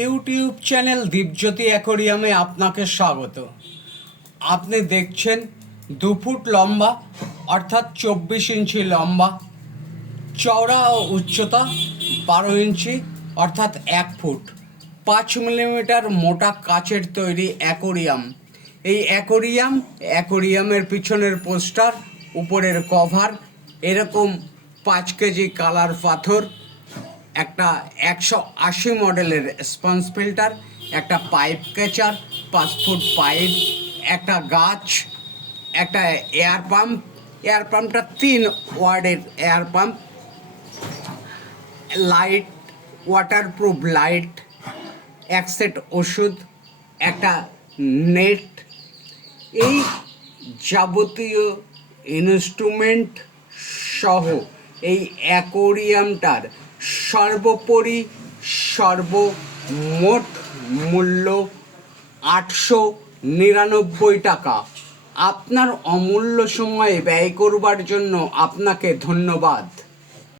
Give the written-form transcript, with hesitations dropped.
YouTube channel Dipjyoti অ্যাকোরিয়ামে আপনাকে স্বাগত। আপনি দেখছেন 2 ফুট লম্বা অর্থাৎ 24 ইঞ্চি লম্বা, চওড়া ও উচ্চতা 12 ইঞ্চি অর্থাৎ 1 ফুট, 5 মিলিমিটার মোটা কাচের তৈরি অ্যাকোরিয়াম। এই অ্যাকোরিয়ামের পিছনের পোস্টার, উপরের কভার, এরকম 5 কেজি কালার পাথর, একটা 180 মডেলের স্পঞ্জ ফিল্টার, একটা পাইপ ক্যাচার, 5 ফুট পাইপ, একটা গাছ, একটা এয়ার পাম্পটা 3 ওয়ার্ডের air pump, light, waterproof light, এক সেট ওষুধ, একটা নেট, এই যাবতীয় ইনস্ট্রুমেন্ট সহ এই অ্যাকোরিয়ামটার সর্বমোট মূল্য 899 টাকা। আপনার অমূল্য সময় ব্যয় করবার জন্য আপনাকে ধন্যবাদ।